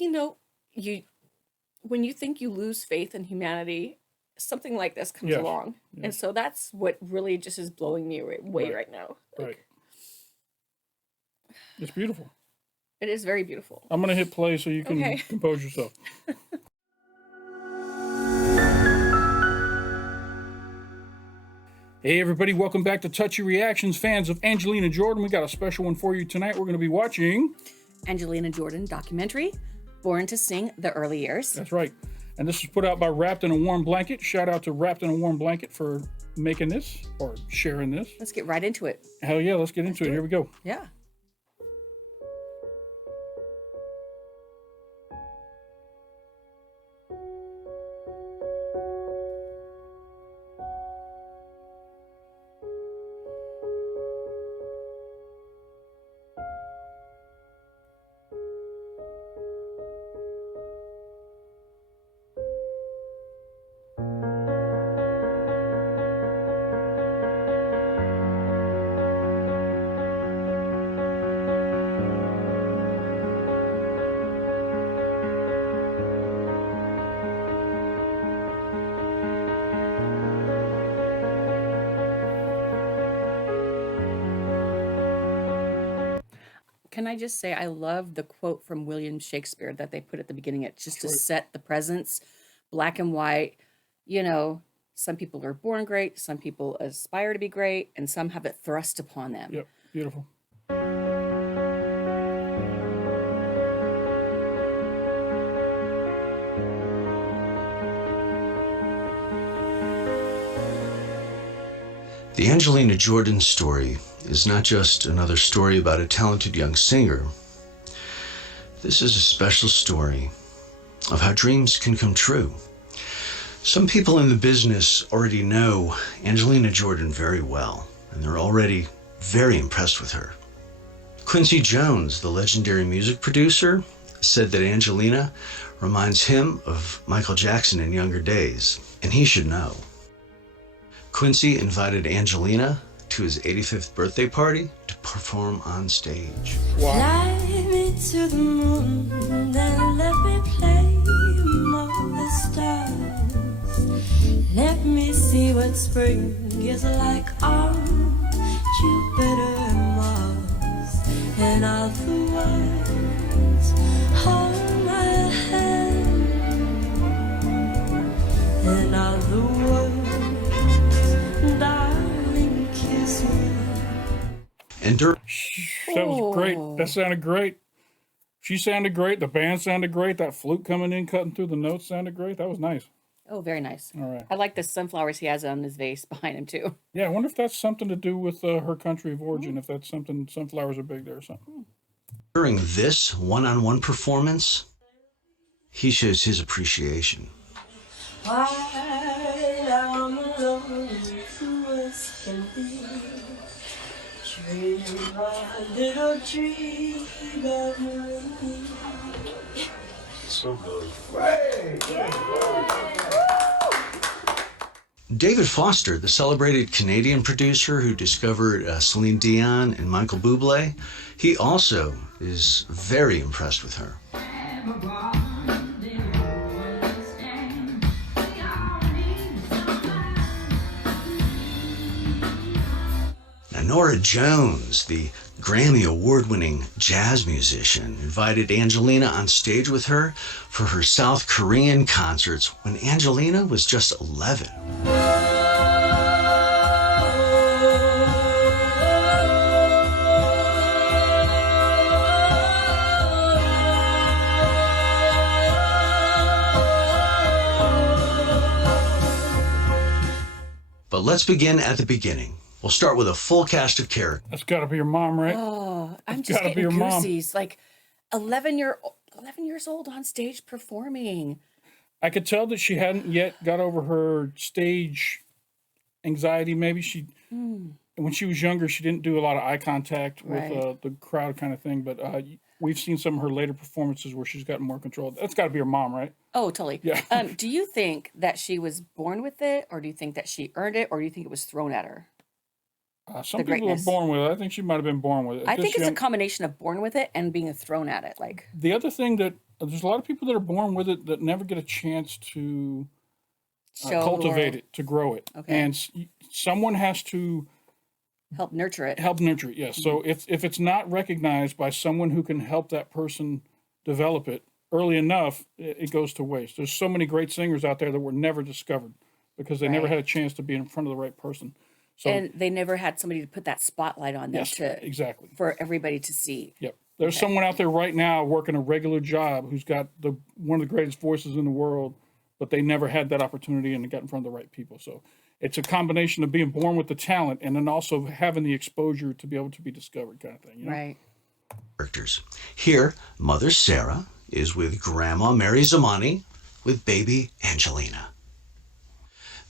you know, you when you think you lose faith in humanity, something like this comes Yes. along. Yes. And so that's what really just is blowing me away Right. right now. Right. It's beautiful. It is very beautiful. I'm going to hit play so you can Okay. compose yourself. Hey everybody, welcome back to Touchy Reactions, fans of Angelina Jordan. We got a special one for you tonight. We're going to be watching Angelina Jordan documentary, Born to Sing the Early Years. That's right. And this was put out by Wrapped in a Warm Blanket. Shout out to Wrapped in a Warm Blanket for making this or sharing this. Let's get right into it. Hell yeah, let's get into it. Here we go. Yeah. Can I just say, I love the quote from William Shakespeare that they put at the beginning. It's just to set the presence, black and white. You know, some people are born great, some people aspire to be great, and some have it thrust upon them. Yep, beautiful. The Angelina Jordan story is not just another story about a talented young singer. This is a special story of how dreams can come true. Some people in the business already know Angelina Jordan very well, and they're already very impressed with her. Quincy Jones, the legendary music producer, said that Angelina reminds him of Michael Jackson in younger days, and he should know. Quincy invited Angelina to his 85th birthday party to perform on stage. Wow. Fly me to the moon, then let me play among the stars. Let me see what spring is like on Jupiter and Mars. And all the words hold my hand, and all the words, darling, kiss me. And during That was great. Oh. That sounded great. She sounded great. The band sounded great. That flute coming in, cutting through the notes sounded great. That was nice. Oh, very nice. All right. I like the sunflowers he has on his vase behind him, too. Yeah, I wonder if that's something to do with her country of origin, if that's something, sunflowers are big there or something. during this one-on-one performance, he shows his appreciation. While I'm alone, who else can be? Dream a little dream of me. So good. David Foster, the celebrated Canadian producer who discovered Celine Dion and Michael Bublé, he also is very impressed with her. Now, Norah Jones, the Grammy award-winning jazz musician, invited Angelina on stage with her for her South Korean concerts when Angelina was just 11. But let's begin at the beginning. We'll start with a full cast of characters. That's got to be your mom, right? Oh, I'm That's just gotta be getting your mom. goosies. Like 11 years old on stage performing. I could tell that she hadn't yet got over her stage anxiety. Maybe she, when she was younger, she didn't do a lot of eye contact with Right. the crowd kind of thing. But we've seen some of her later performances where she's gotten more control. That's got to be her mom, right? Oh, totally. Yeah. Do you think that she was born with it, or do you think that she earned it, or do you think it was thrown at her? Some the people are greatness. born with it. I think she might have been born with it. I think it's a young- combination of born with it and being thrown at it. Like, The other thing that there's a lot of people that are born with it that never get a chance to show cultivate or it, to grow it. Okay. And someone has to help nurture it. help nurture it. Yes. So if it's not recognized by someone who can help that person develop it early enough, it goes to waste. There's so many great singers out there that were never discovered because they never Right. had a chance to be in front of the right person. So And they never had somebody to put that spotlight on them yes, to exactly. for everybody to see. Yep. There's someone out there right now working a regular job who's got one of the greatest voices in the world, but they never had that opportunity and got in front of the right people. So it's a combination of being born with the talent and then also having the exposure to be able to be discovered, kind of thing. You know? Right. Characters. Here, Mother Sarah is with Grandma Mary Zamani with baby Angelina.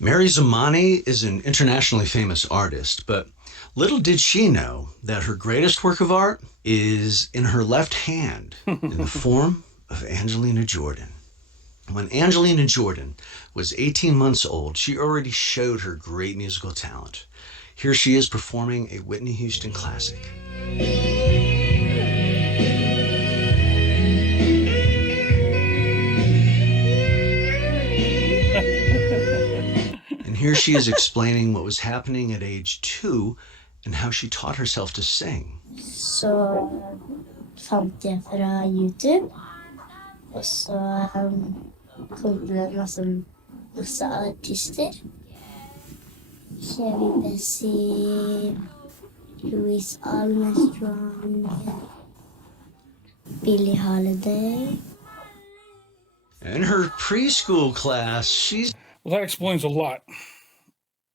Mary Zamani is an internationally famous artist, but little did she know that her greatest work of art is in her left hand in the form of Angelina Jordan. When Angelina Jordan was 18 months old, she already showed her great musical talent. Here she is performing a Whitney Houston classic. And here she is explaining what was happening at age 2 and how she taught herself to sing. Så fant jeg fra YouTube, og så kom det masse artister. Chevy Bessie, Louis Armstrong, Billie Holiday. In her preschool class, she's Well, that explains a lot.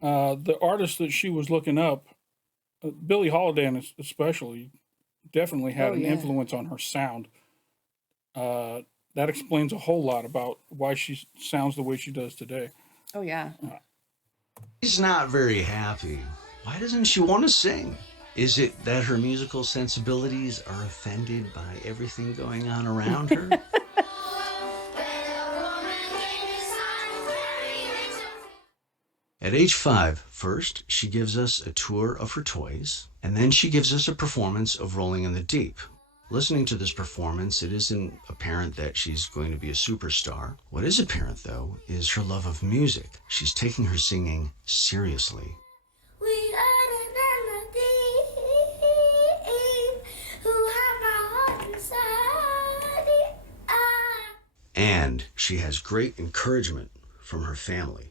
The artist that she was looking up, Billie Holiday especially, definitely had an yeah. influence on her sound. That explains a whole lot about why she sounds the way she does today. Oh yeah. not very happy. Why doesn't she want to sing? Is it that her musical sensibilities are offended by everything going on around her? At age 5, first, she gives us a tour of her toys, and then she gives us a performance of Rolling in the Deep. Listening to this performance, it isn't apparent that she's going to be a superstar. What is apparent, though, is her love of music. She's taking her singing seriously. We are the deep, who have our heart inside the eye. And she has great encouragement from her family.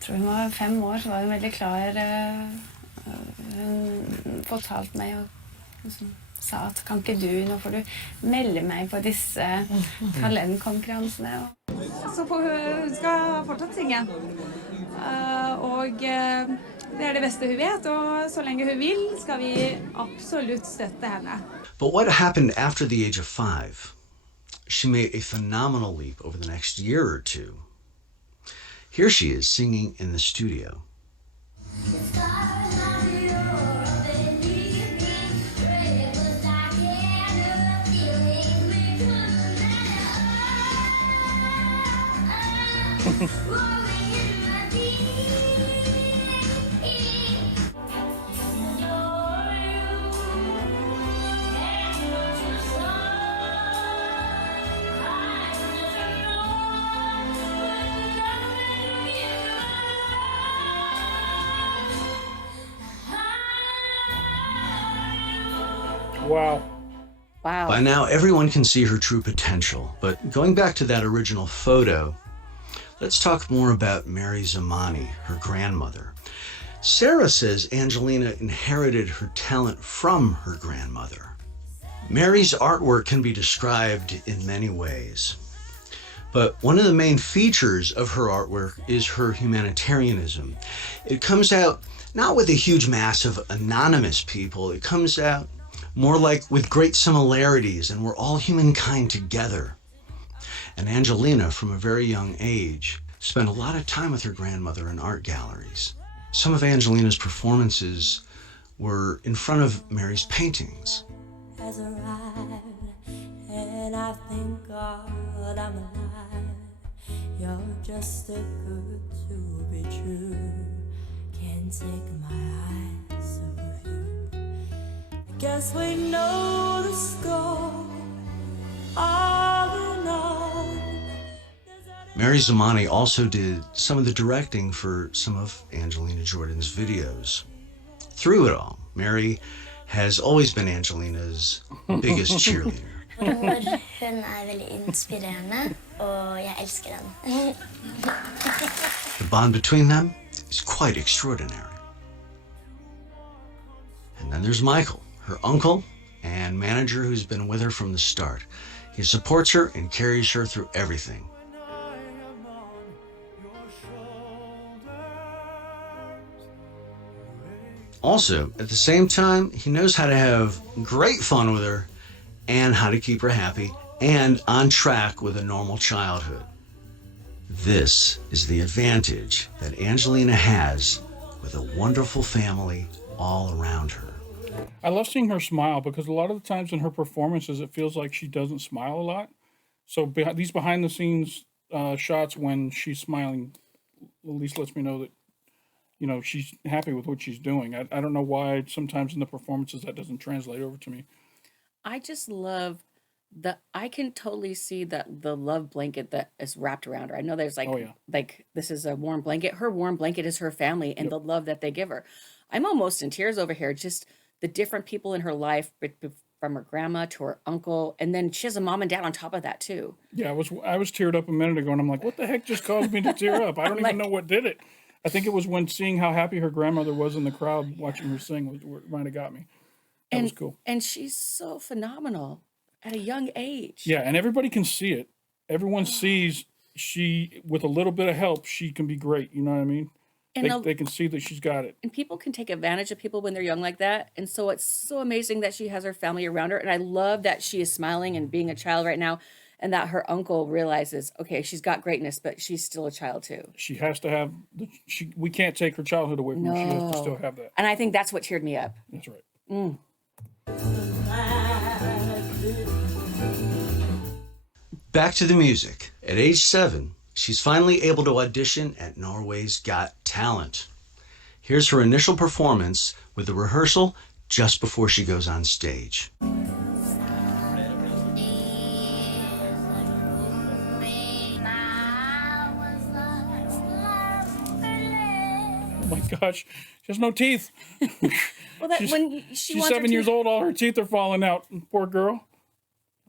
Jeg tror hun var 5 år, så var hun veldig klar. Hun fortalte meg og liksom sa at kan ikke du, nå får du melde meg på disse talentkonkurransene. Så hun skal fortsatt synge. Og det er det beste hun vet, og så lenge hun vil skal vi absolutt støtte henne. But what happened after the age of 5? She made a phenomenal leap over the next year or two. Here she is singing in the studio. Wow. Wow. By now, everyone can see her true potential. But going back to that original photo, let's talk more about Mary Zamani, her grandmother. Sarah says Angelina inherited her talent from her grandmother. Mary's artwork can be described in many ways. But one of the main features of her artwork is her humanitarianism. It comes out not with a huge mass of anonymous people, it comes out more like with great similarities, and we're all humankind together. And Angelina, from a very young age, spent a lot of time with her grandmother in art galleries. Some of Angelina's performances were in front of Mary's paintings. Has arrived, and I thank God I'm alive. You're just too good to be true. Can can't take my eyes off of you. I guess we know the score. On and on. Mary Zamani also did some of the directing for some of Angelina Jordan's videos. Through it all, Mary has always been Angelina's biggest cheerleader. Bror, hun veldig inspirerende, og jeg elsker den. The bond between them is quite extraordinary. And then there's Michael, her uncle and manager who's been with her from the start. He supports her and carries her through everything. Also, at the same time, he knows how to have great fun with her and how to keep her happy and on track with a normal childhood. This is the advantage that Angelina has with a wonderful family all around her. I love seeing her smile because a lot of the times in her performances, it feels like she doesn't smile a lot. So these behind the scenes shots when she's smiling at least lets me know that, you know, she's happy with what she's doing. I don't know why sometimes in the performances that doesn't translate over to me. I just love I can totally see that the love blanket that is wrapped around her. I know there's like, Oh, yeah. like this is a warm blanket. Her warm blanket is her family and Yep. the love that they give her. I'm almost in tears over here. Just the different people in her life, from her grandma to her uncle, and then she has a mom and dad on top of that too. Yeah, I was teared up a minute ago, and I'm like, what the heck just caused me to tear up? I don't Like- even know what did it. I think it was when seeing how happy her grandmother was in the crowd watching her sing was what might have got me. That was cool. And she's so phenomenal at a young age. Yeah, and everybody can see it. Everyone sees she, with a little bit of help, she can be great. You know what I mean? And They can see that she's got it. and people can take advantage of people when they're young like that. And so it's so amazing that she has her family around her. And I love that she is smiling and being a child right now, and that her uncle realizes, okay, she's got greatness, but she's still a child too. She has to have we can't take her childhood away from her. She has to No. still have that. And I think that's what cheered me up. That's right. Back to the music. At age 7, she's finally able to audition at Norway's Got Talent. Here's her initial performance with the rehearsal just before she goes on stage. Oh my gosh, she has no teeth. Well, that She's- when she She's wants her 7 years to- old. All her teeth are falling out. Poor girl.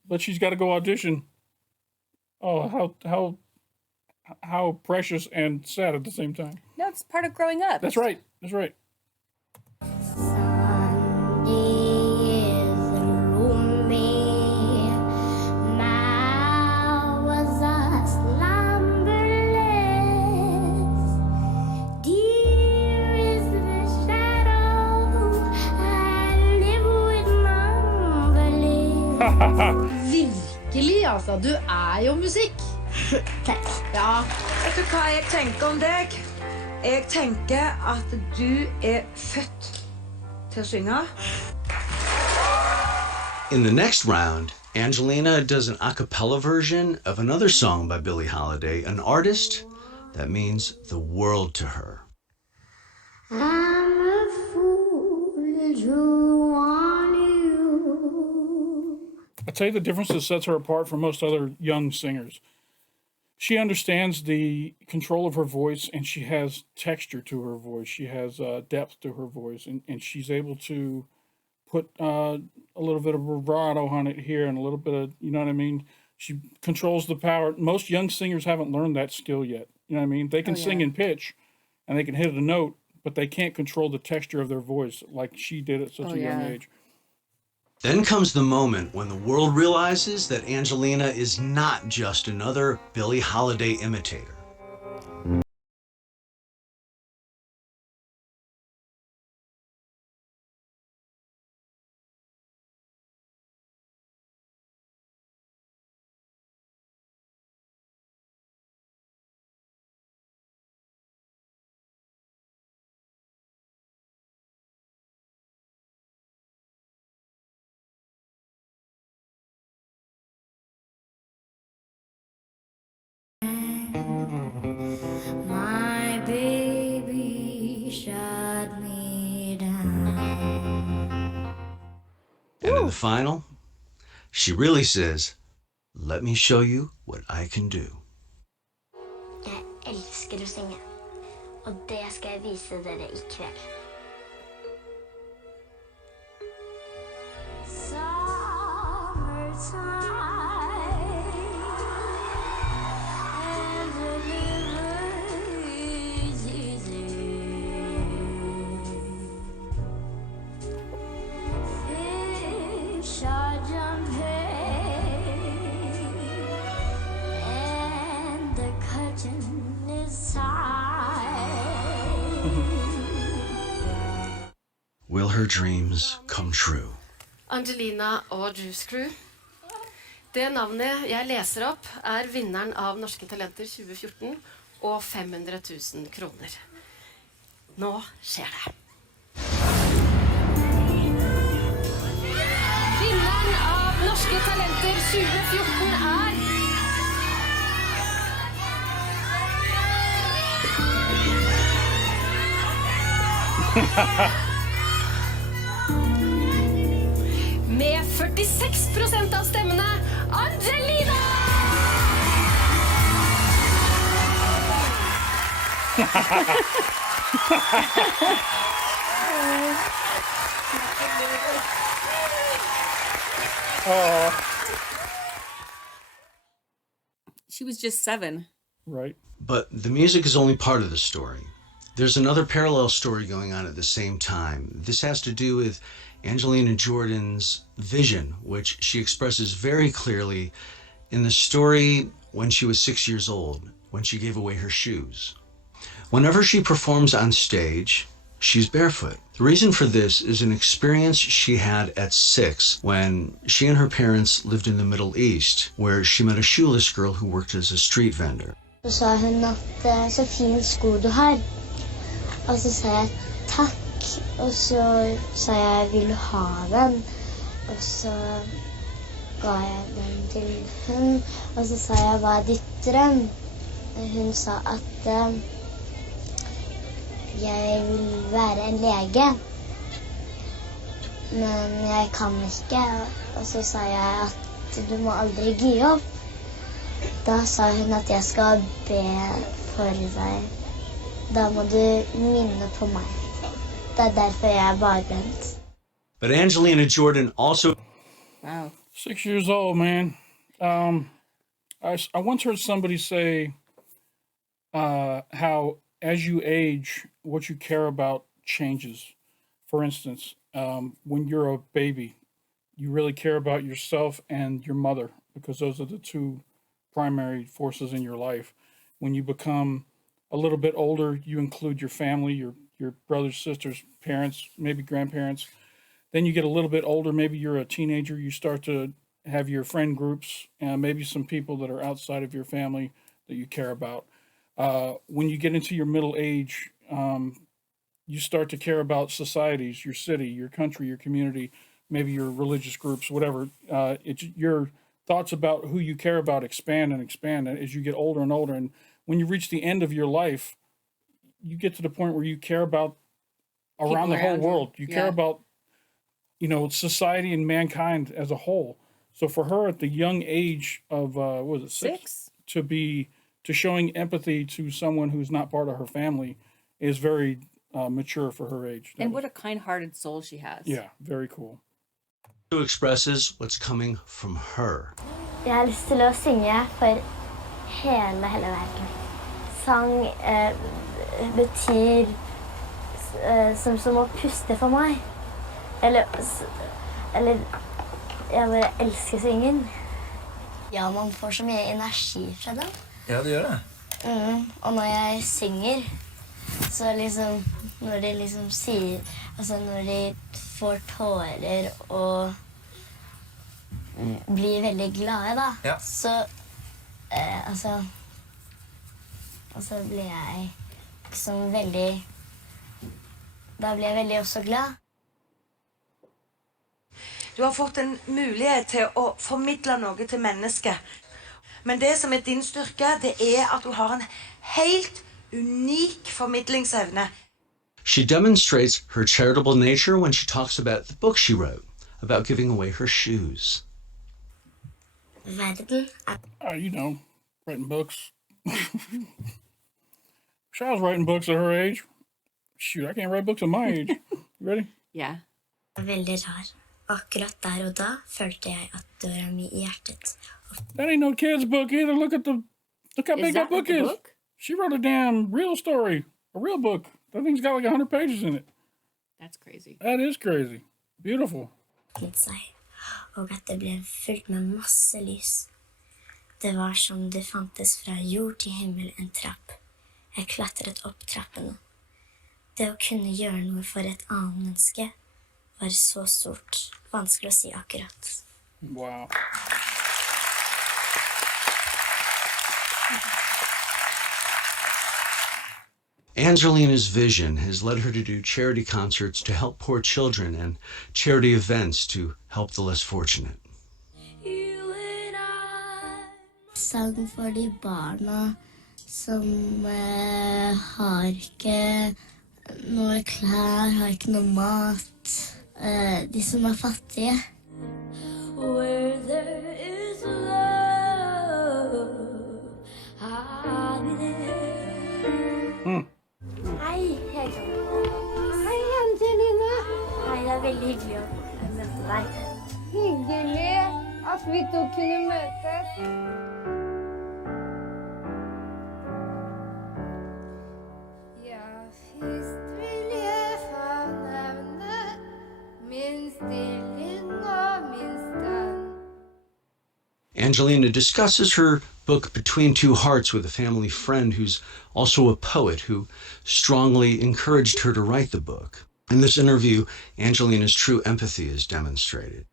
But she's got to go audition. Oh, how precious and sad at the same time. No, it's part of growing up. That's right. That's right. Virkelig, altså. Du er jo musikk. Takk. Ja. Vet du hva jeg tenker om deg? Jeg tenker at du er født til å synge. In the next round, Angelina does an a cappella version of another song by Billie Holiday, an artist that means the world to her. I'm a fool to want you. I'll tell you the difference that sets her apart from most other young singers. She understands the control of her voice, and she has texture to her voice. She has depth to her voice, and she's able to put a little bit of vibrato on it here and a little bit of, you know what I mean? She controls the power. Most young singers haven't learned that skill yet. You know what I mean? They can sing in pitch, and they can hit a note, but they can't control the texture of their voice like she did at such a young age. Then comes the moment when the world realizes that Angelina is not just another Billie Holiday imitator. My baby shine. And in the final, she really says, let me show you what I can do. Jeg elsker å synge, og det skal jeg vise dere I kveld. Will her dreams come true? Angelina og Juice Crew. Det navnet jeg leser opp vinneren av Norske Talenter 2014 og 500 000 kroner. Nå skjer det. Vinneren av Norske Talenter 2014 med 46% av stemmene, Angelina! She was just 7. Right. But the music is only part of the story. There's another parallel story going on at the same time. This has to do with Angelina Jordan's vision, which she expresses very clearly in the story when she was 6 years old, when she gave away her shoes. Whenever she performs on stage, she's barefoot. The reason for this is an experience she had at 6 when she and her parents lived in the Middle East, where she met a shoeless girl who worked as a street vendor. Så sa hun at så fin sko du har. Og så sa jeg takk, og så sa jeg vil du ha den? Og så ga jeg den til hun, og så sa jeg hva ditt drøm? Hun sa at jeg vil være en lege, men jeg kan ikke. Og så sa jeg at du må aldri gi opp. Da sa hun at jeg skal be for deg. Da må du minne på meg. Det derfor jeg barbent. But Angelina Jordan also... Wow. 6 years old, man. I once heard somebody say how as you age, what you care about changes. For instance, when you're a baby, you really care about yourself and your mother because those are the two primary forces in your life. When you become a little bit older, you include your family, your brothers, sisters, parents, maybe grandparents. Then you get a little bit older, maybe you're a teenager, you start to have your friend groups and maybe some people that are outside of your family that you care about. When you get into your middle age, you start to care about societies, your city, your country, your community, maybe your religious groups, whatever. Your thoughts about who you care about expand and expand as you get older and older. And when you reach the end of your life, you get to the point where you care about around the whole world. You care about, society and mankind as a whole. So for her at the young age of, what was it, 6? To showing empathy to someone who's not part of her family is very mature for her age. And what a kind-hearted soul she has. Yeah, very cool. Also expresses what's coming from her. Jeg har lyst til å synge for hele verden. Sang betyr som å puste for meg. Eller jeg bare elsker syngen. Ja, man får så mye energi fra den. Ja, det gjør det. Og når jeg synger, så liksom, når de liksom sier, altså når de får tårer og blir veldig glade da, Ja. så blir jeg liksom veldig, da blir jeg veldig også glad. Du har fått en mulighet til å formidle noe til mennesket. Men det som din styrke, det at du har en helt unik formidlingsevne. She demonstrates her charitable nature when she talks about the book she wrote about giving away her shoes. Verden You know, writing books. Wish I was writing books at her age. Shoot, I can't write books at my age. You ready? Yeah. veldig rar. Akkurat der og da følte jeg at døra mi i hjertet. That ain't no kid's book either. Look how Is big that that book the is. book? She wrote a damn real story, a real book. That thing's got like 100 pages in it. That's crazy. That is crazy. Beautiful. Seg, og at det ble fylt med masse lys. Det var som det fantes fra jord til himmel en trapp. Jeg klatret opp trappene. Det å kunne gjøre noe for et annet menneske var så stort. Vanskelig å si akkurat. Wow. Angelina's vision has led her to do charity concerts to help poor children and charity events to help the less fortunate. Sang for de barna som har ikke noe klær, har ikke noe mat. De som fattige. Where there is love, I'll be there. Hei, Hei, Angelina. Hei, det er veldig hyggelig å møte deg. Hyggelig at vi to kunne møtes. Ja, først vil jeg få nevne min stilling og min stand. Angelina discusses her book Between Two Hearts with a family friend who's also a poet who strongly encouraged her to write the book. In this interview, Angelina's true empathy is demonstrated.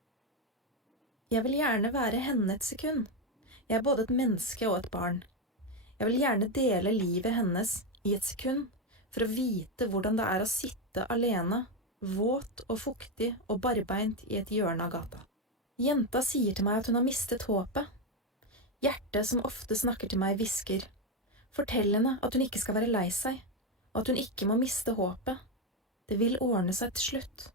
Jeg vil gjerne være henne et sekund. Jeg er både et menneske og et barn. Jeg vil gjerne dele livet hennes i et sekund, for å vite hvordan det er å sitte alene, våt og fuktig og barbeint i et hjørne av gata. Jenta sier til meg at hun har mistet håpet. Hjertet som ofte snakker til meg hvisker. Fortell henne at hun ikke skal være lei seg, og at hun ikke må miste håpet. Det vil ordne seg til slutt.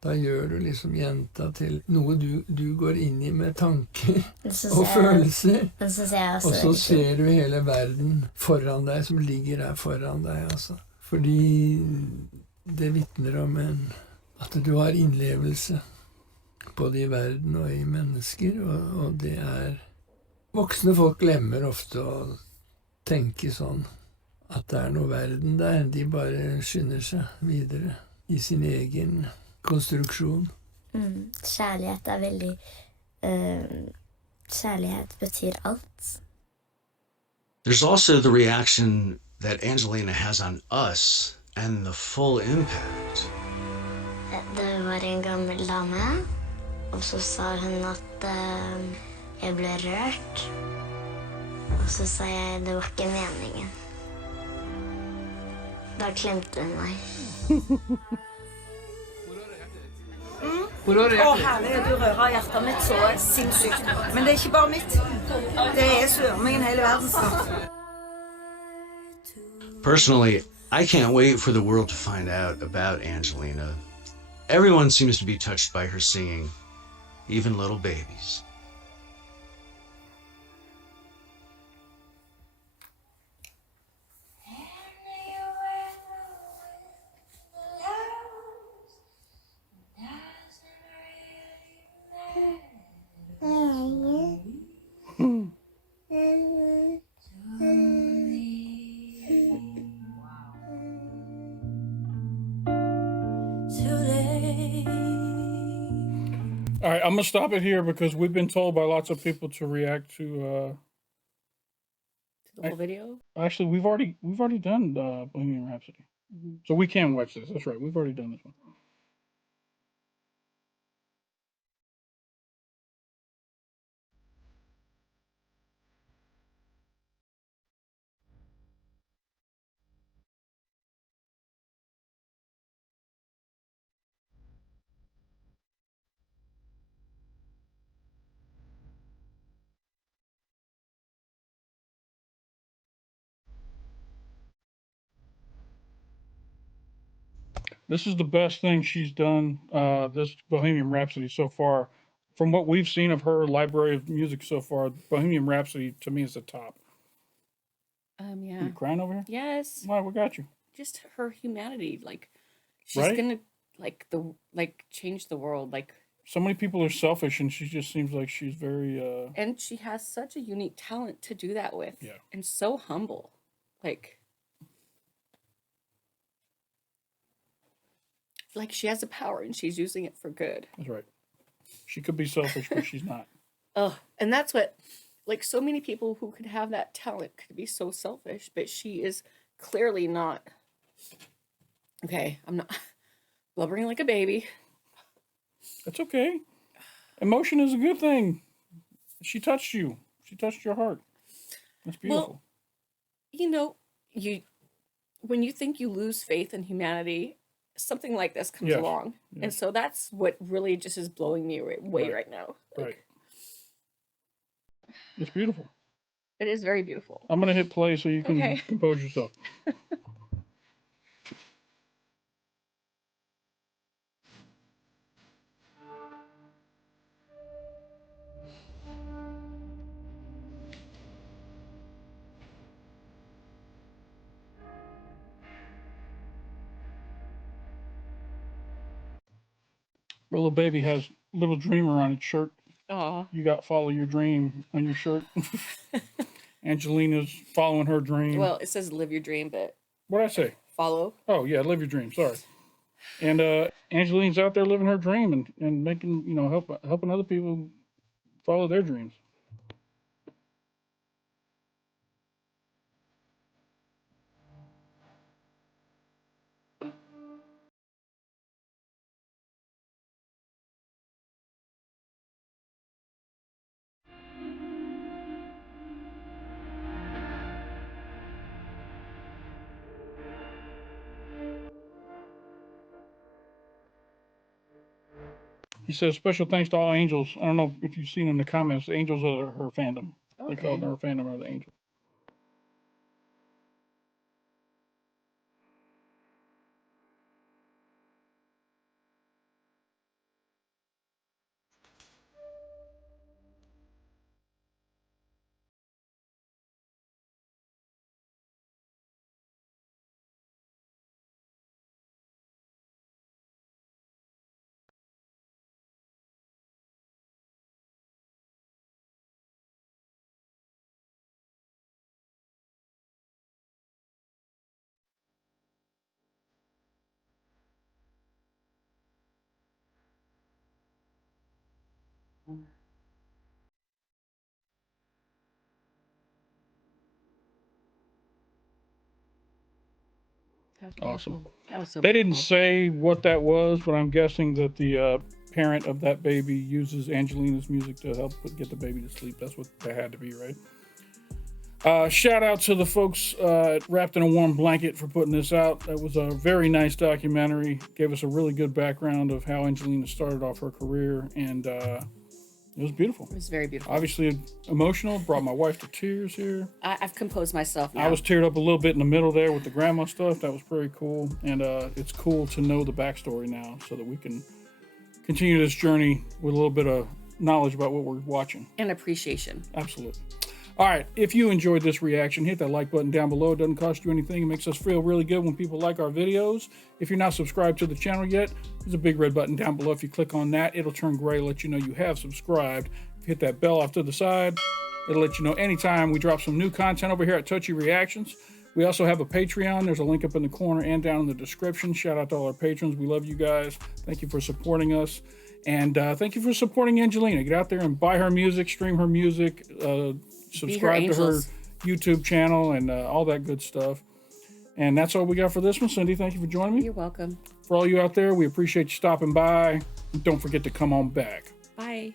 Da gjør du liksom jenta til noe du går inn i med tanker og følelser. Og så ser du hele verden foran deg, som ligger der foran deg. Altså. Fordi det vitner om at du har innlevelse både i verden og i mennesker. Og det er... Voksne folk glemmer ofte å tenke sånn at det er noe verden der. De bare skynder seg videre i sin egen konstruksjon. Kjærlighet er veldig... kjærlighet betyr alt. There's also the reaction that Angelina has on us and the full impact. Det var en gammel dame, og så sa hun at jeg ble rørt. Og så sa jeg det var ikke meningen. Da klemte hun meg. Å, herlig, du rører hjertet mitt så sinnssykt. Men det er ikke bare mitt. Det er sørmingen hele verden snart. Personally, I can't wait for the world to find out about Angelina. Everyone seems to be touched by her singing, even little babies. All right, I'm gonna stop it here because we've been told by lots of people to react to the whole video. Actually, we've already done Bohemian Rhapsody, so we can watch this. That's right, we've already done this one. This is the best thing she's done, this Bohemian Rhapsody so far. From what we've seen of her library of music so far, Bohemian Rhapsody to me is the top. Yeah. You crying over here? Yes. Why? What got you? Just her humanity. Like, she's Right? gonna change the world. Like, So many people are selfish, and she just seems like she's very. and she has such a unique talent to do that with. Yeah. And so humble. Like she has a power and she's using it for good. That's right. She could be selfish, but she's not. And that's what, like, so many people who could have that talent could be so selfish, but she is clearly not. Okay, I'm not blubbering like a baby. That's okay. Emotion is a good thing. She touched you. She touched your heart. That's beautiful. Well, when you think you lose faith in humanity, something like this comes along. Yes. And so that's what really just is blowing me away right now. Right. It's beautiful. It is very beautiful. I'm going to hit play so you can compose yourself. Little baby has Little Dreamer on its shirt. Aw. You got Follow Your Dream on your shirt. Angelina's following her dream. Well, it says live your dream, but What'd I say? follow. Oh, yeah, live your dream. Sorry. And Angelina's out there living her dream and making, helping other people follow their dreams. He says, special thanks to all angels. I don't know if you've seen in the comments, the angels are her fandom. Okay. They call her fandom or the angels. Awesome. That was so They didn't beautiful. say what that was, but I'm guessing that the parent of that baby uses Angelina's music to help get the baby to sleep. That's what that had to be, right? Shout out to the folks Wrapped in a Warm Blanket for putting this out. That was a very nice documentary. Gave us a really good background of how Angelina started off her career, and it was beautiful. It was very beautiful. Obviously emotional. Brought my wife to tears here. I've composed myself now. I was teared up a little bit in the middle there with the grandma stuff. That was pretty cool. And it's cool to know the backstory now so that we can continue this journey with a little bit of knowledge about what we're watching. And appreciation. Absolutely. All right. If you enjoyed this reaction, hit that like button down below. It doesn't cost you anything. It makes us feel really good when people like our videos. If you're not subscribed to the channel yet, there's a big red button down below. If you click on that, it'll turn gray, let you know you have subscribed. If you hit that bell off to the side, it'll let you know anytime we drop some new content over here at Touchy Reactions. We also have a Patreon. There's a link up in the corner and down in the description. Shout out to all our patrons. We love you guys. Thank you for supporting us. And thank you for supporting Angelina. Get out there and buy her music, stream her music, subscribe to her YouTube channel, and all that good stuff. And that's all we got for this one. Cindy, thank you for joining me. You're welcome. For all you out there, we appreciate you stopping by. Don't forget to come on back. Bye.